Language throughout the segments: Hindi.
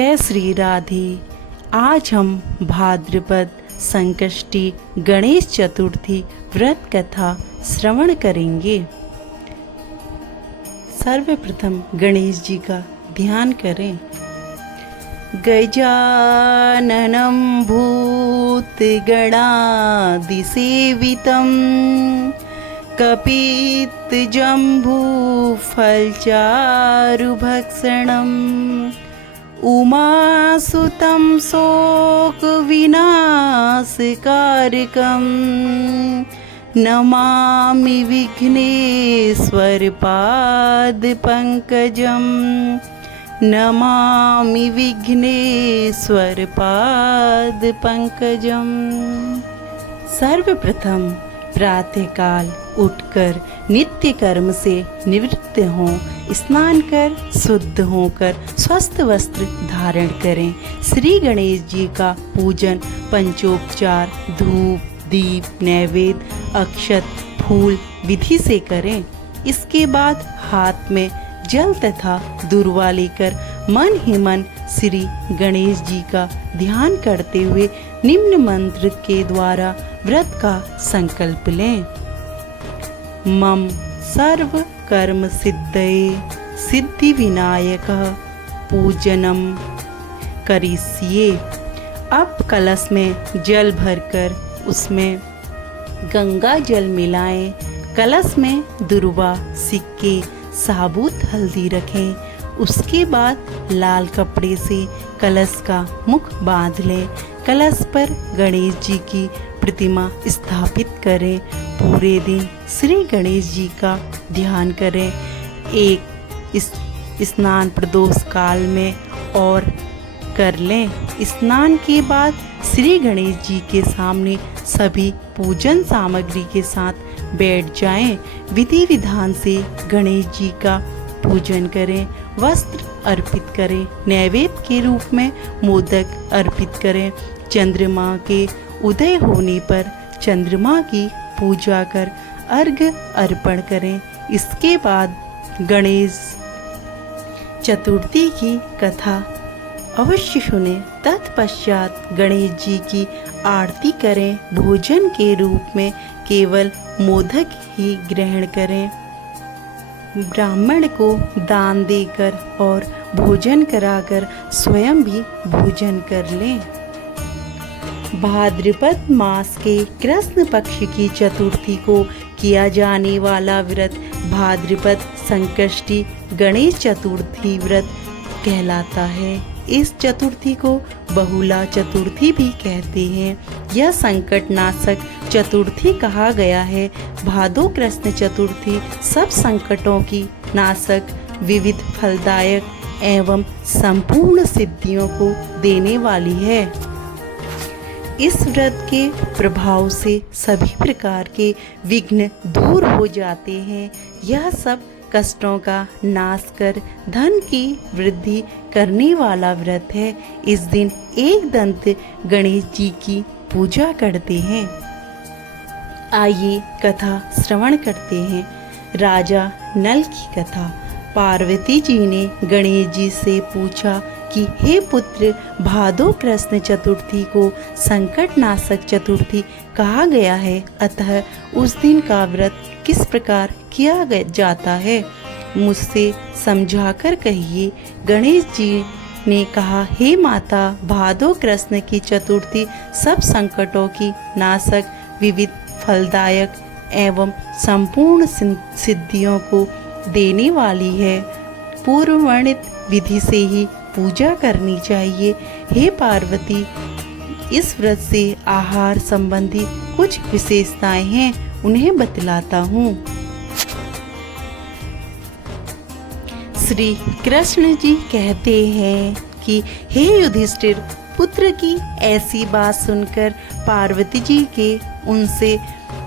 जय श्री राधे। आज हम भाद्रपद संकष्टी गणेश चतुर्थी व्रत कथा श्रवण करेंगे। सर्वप्रथम गणेश जी का ध्यान करें। गजाननं भूतगणादिसेवितं कपित्थजम्बूफलचारुभक्षणम् उमासुतं शोकविनाशकारकं नमामि विघ्नेश्वरपादपङ्कजं नमामि विघ्नेश्वरपादपङ्कजं। सर्वप्रथम प्रातःकाल उठकर नित्य कर्म से निवृत्त हों, स्नान कर शुद्ध होकर स्वस्थ वस्त्र धारण करें। श्री गणेश जी का पूजन पंचोपचार धूप दीप नैवेद्य अक्षत फूल विधि से करें। इसके बाद हाथ में जल तथा दूर्वा लेकर मन ही मन श्री गणेश जी का ध्यान करते हुए निम्न मंत्र के द्वारा व्रत का संकल्प लें। मम सर्व कर्म सिद्धये सिद्धि विनायक पूजनम करिष्ये। अब कलश में जल भरकर उसमें गंगा जल मिलाएं। कलश में दुर्वा सिक्के साबुत हल्दी रखें। उसके बाद लाल कपड़े से कलश का मुख बांध लें। कलश पर गणेश जी की प्रतिमा स्थापित करें। पूरे दिन श्री गणेश जी का ध्यान करें। एक स्नान प्रदोष काल में और कर लें। स्नान के बाद श्री गणेश जी के सामने सभी पूजन सामग्री के साथ बैठ जाएं। विधि विधान से गणेश जी का पूजन करें। वस्त्र अर्पित करें। नैवेद्य के रूप में मोदक अर्पित करें। चंद्रमा के उदय होने पर चंद्रमा की पूजा कर अर्घ्य अर्पण करें। इसके बाद गणेश चतुर्थी की कथा अवश्य सुने। तत्पश्चात गणेश जी की आरती करें। भोजन के रूप में केवल मोदक ही ग्रहण करें। ब्राह्मण को दान देकर और भोजन कराकर स्वयं भी भोजन कर लें। भाद्रपद मास के कृष्ण पक्ष की चतुर्थी को किया जाने वाला व्रत भाद्रपद संकष्टी गणेश चतुर्थी व्रत कहलाता है। इस चतुर्थी को बहुला चतुर्थी भी कहते हैं। यह संकट नाशक चतुर्थी कहा गया है। भादो कृष्ण चतुर्थी सब संकटों की नाशक विविध फलदायक एवं संपूर्ण सिद्धियों को देने वाली है। इस व्रत के प्रभाव से सभी प्रकार के विघ्न दूर हो जाते हैं। यह सब कष्टों का नाश कर धन की वृद्धि करने वाला व्रत है। इस दिन एक दंत गणेश जी की पूजा करते हैं। आइए कथा श्रवण करते हैं। राजा नल की कथा। पार्वती जी ने गणेश जी से पूछा कि हे पुत्र, भादो कृष्ण चतुर्थी को संकट नाशक चतुर्थी कहा गया है, अतः उस दिन का व्रत किस प्रकार किया जाता है, मुझसे समझाकर कहिए। गणेश जी ने कहा, हे माता, भादो कृष्ण की चतुर्थी सब संकटों की नाशक विविध फलदायक एवं संपूर्ण सिद्धियों को देने वाली है। पूर्व वर्णित विधि से ही पूजा करनी चाहिए। हे पार्वती, इस व्रत से आहार संबंधी कुछ विशेषताएं हैं, उन्हें बतलाता हूँ। श्री कृष्ण जी कहते हैं कि हे युधिष्ठिर, पुत्र की ऐसी बात सुनकर पार्वती जी के उनसे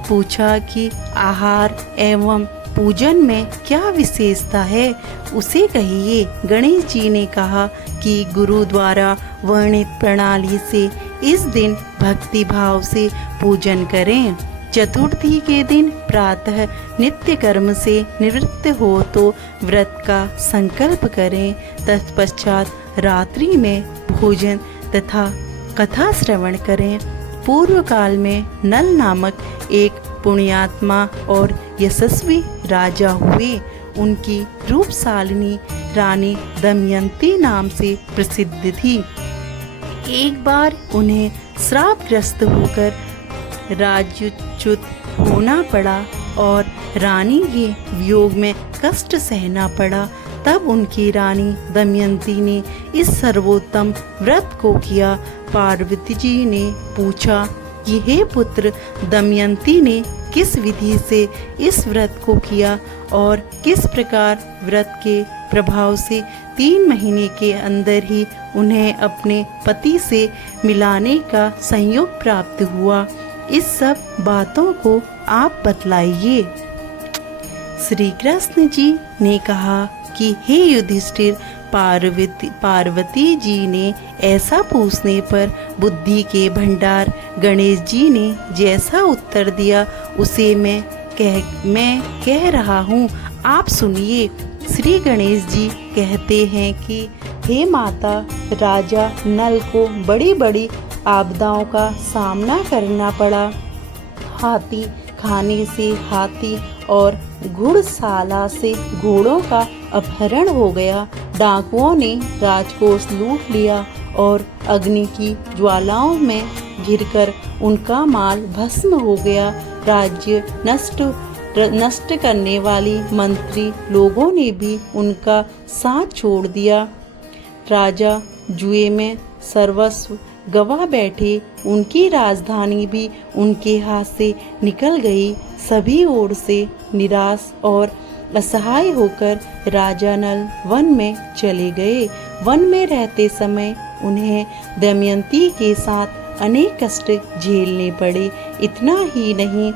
पूछा कि आहार एवं पूजन में क्या विशेषता है, उसे कहिए। गणेश जी ने कहा कि गुरु द्वारा वर्णित प्रणाली से इस दिन भक्ति भाव से पूजन करें। चतुर्थी के दिन प्रातः नित्य कर्म से निवृत्त हो तो व्रत का संकल्प करें। तत्पश्चात रात्रि में भोजन तथा कथा श्रवण करें। पूर्व काल में नल नामक एक पुण्यात्मा और यशस्वी राजा हुए। उनकी रूपशालिनी रानी दमयंती नाम से प्रसिद्ध थी। एक बार उन्हें श्रापग्रस्त होकर राज्यच्युत होना पड़ा और रानी के वियोग में कष्ट सहना पड़ा। तब उनकी रानी दमयंती ने इस सर्वोत्तम व्रत को किया। पार्वती जी ने पूछा कि हे पुत्र, दमयंती ने किस विधि से इस व्रत को किया और किस प्रकार व्रत के प्रभाव से 3 महीने के अंदर ही उन्हें अपने पति से मिलाने का संयोग प्राप्त हुआ। इस सब बातों को आप बतलाइए। श्री कृष्ण जी ने कहा कि हे युधिष्ठिर, पार्वती जी ने ऐसा पूछने पर बुद्धि के भंडार गणेश जी ने जैसा उत्तर दिया उसे मैं कह रहा हूँ, आप सुनिए। श्री गणेश जी कहते हैं कि हे माता, राजा नल को बड़ी बड़ी आपदाओं का सामना करना पड़ा। हाथी खाने से हाथी और घुड़शाला से घोड़ों का अपहरण हो गया। डाकुओं ने राजकोष लूट लिया और अग्नि की ज्वालाओं में घिरकर उनका माल भस्म हो गया। राज्य नष्ट करने वाली मंत्री लोगों ने भी उनका साथ छोड़ दिया। राजा जुए में सर्वस्व गवा बैठे। उनकी राजधानी भी उनके हाथ से निकल गई। सभी ओर से निराश और असहाय होकर राजा नल वन में चले गए। वन में रहते समय उन्हें दमयंती के साथ अनेक कष्ट झेलने पड़े। इतना ही नहीं,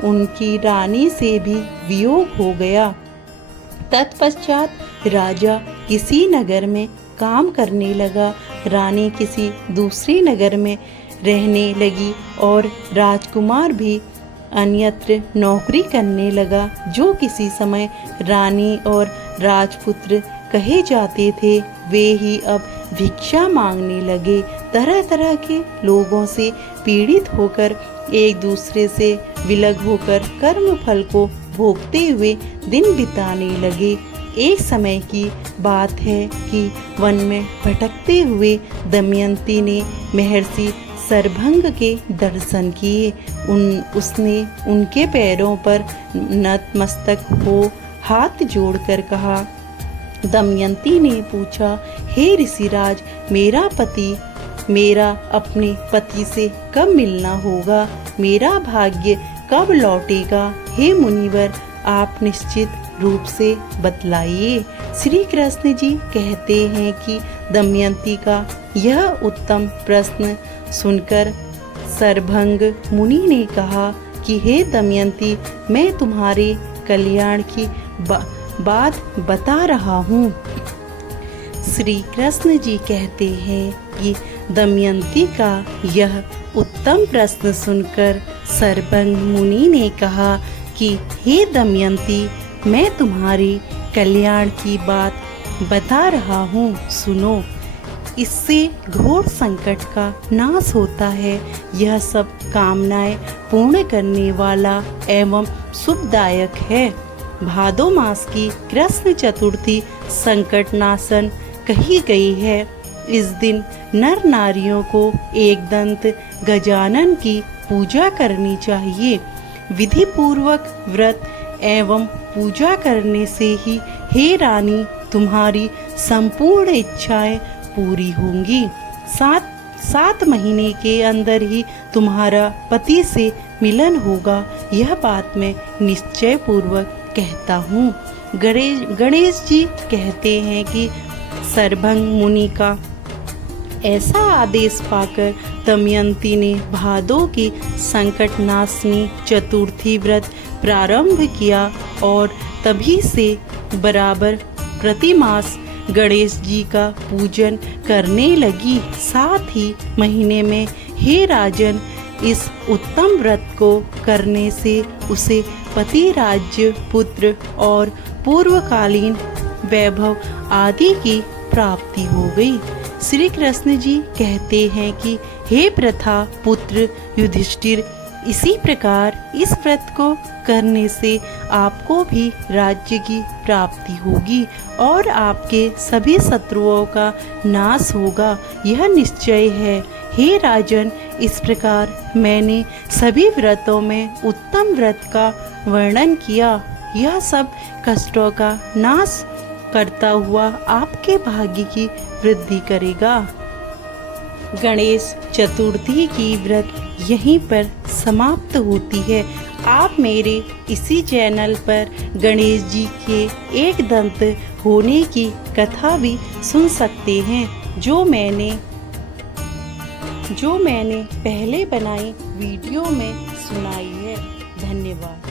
उनकी रानी से भी वियोग हो गया। तत्पश्चात राजा किसी नगर में काम करने लगा, रानी किसी दूसरे नगर में रहने लगी और राजकुमार भी अन्यत्र नौकरी करने लगा। जो किसी समय रानी और राजपुत्र कहे जाते थे, वे ही अब भिक्षा मांगने लगे। तरह तरह के लोगों से पीड़ित होकर, एक दूसरे से विलग होकर कर्म फल को भोगते हुए दिन बिताने लगे। एक समय की बात है कि वन में भटकते हुए दमयंती ने महर्षि सरभंग के दर्शन किए। उसने उनके पैरों पर नतमस्तक हो हाथ जोड़कर कहा। दमयंती ने पूछा, हे ऋषिराज, मेरा अपने पति से कब मिलना होगा? मेरा भाग्य कब लौटेगा? हे मुनिवर, आप निश्चित रूप से बतलाइए। श्री कृष्ण जी कहते हैं कि दमयंती का यह उत्तम प्रश्न सुनकर सरभंग मुनि ने कहा कि हे दमयंती, मैं तुम्हारे कल्याण की बात बता रहा हूँ। श्री कृष्ण जी कहते हैं कि दमयंती का यह उत्तम प्रश्न सुनकर सरभंग मुनि ने कहा कि हे दमयंती, मैं तुम्हारी कल्याण की बात बता रहा हूँ, सुनो। इससे घोर संकट का नाश होता है। यह सब कामनाएं पूर्ण करने वाला एवं शुभदायक है। भादो मास की कृष्ण चतुर्थी संकट नाशन कही गई है। इस दिन नर नारियों को एक दंत गजानन की पूजा करनी चाहिए। विधि पूर्वक व्रत एवं पूजा करने से ही हे रानी, तुम्हारी संपूर्ण इच्छाएं पूरी होंगी। 7 महीने के अंदर ही तुम्हारा पति से मिलन होगा। यह बात मैं निश्चय पूर्वक कहता हूँ। गणेश जी कहते हैं कि सरभंग मुनि का ऐसा आदेश पाकर दमयंती ने भादो की संकटनाशिनी चतुर्थी व्रत प्रारंभ किया और तभी से बराबर प्रतिमास गणेश जी का पूजन करने लगी। साथ ही महीने में हे राजन, इस उत्तम व्रत को करने से उसे पति, राज्य, पुत्र और पूर्वकालीन वैभव आदि की प्राप्ति हो गई। श्री कृष्ण जी कहते हैं कि हे प्रथा पुत्र युधिष्ठिर, इसी प्रकार इस व्रत को करने से आपको भी राज्य की प्राप्ति होगी और आपके सभी शत्रुओं का नाश होगा, यह निश्चय है। हे राजन, इस प्रकार मैंने सभी व्रतों में उत्तम व्रत का वर्णन किया। यह सब कष्टों का नाश करता हुआ आपके भाग्य की वृद्धि करेगा। गणेश चतुर्थी की व्रत यहीं पर समाप्त होती है। आप मेरे इसी चैनल पर गणेश जी के एक दंत होने की कथा भी सुन सकते हैं, जो मैंने पहले बनाई वीडियो में सुनाई है। धन्यवाद।